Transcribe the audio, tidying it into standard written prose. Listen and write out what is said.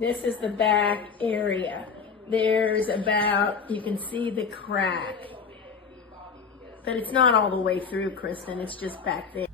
This is the back area. There's about, you can see the crack. But it's not all the way through, Kristen. It's just back there.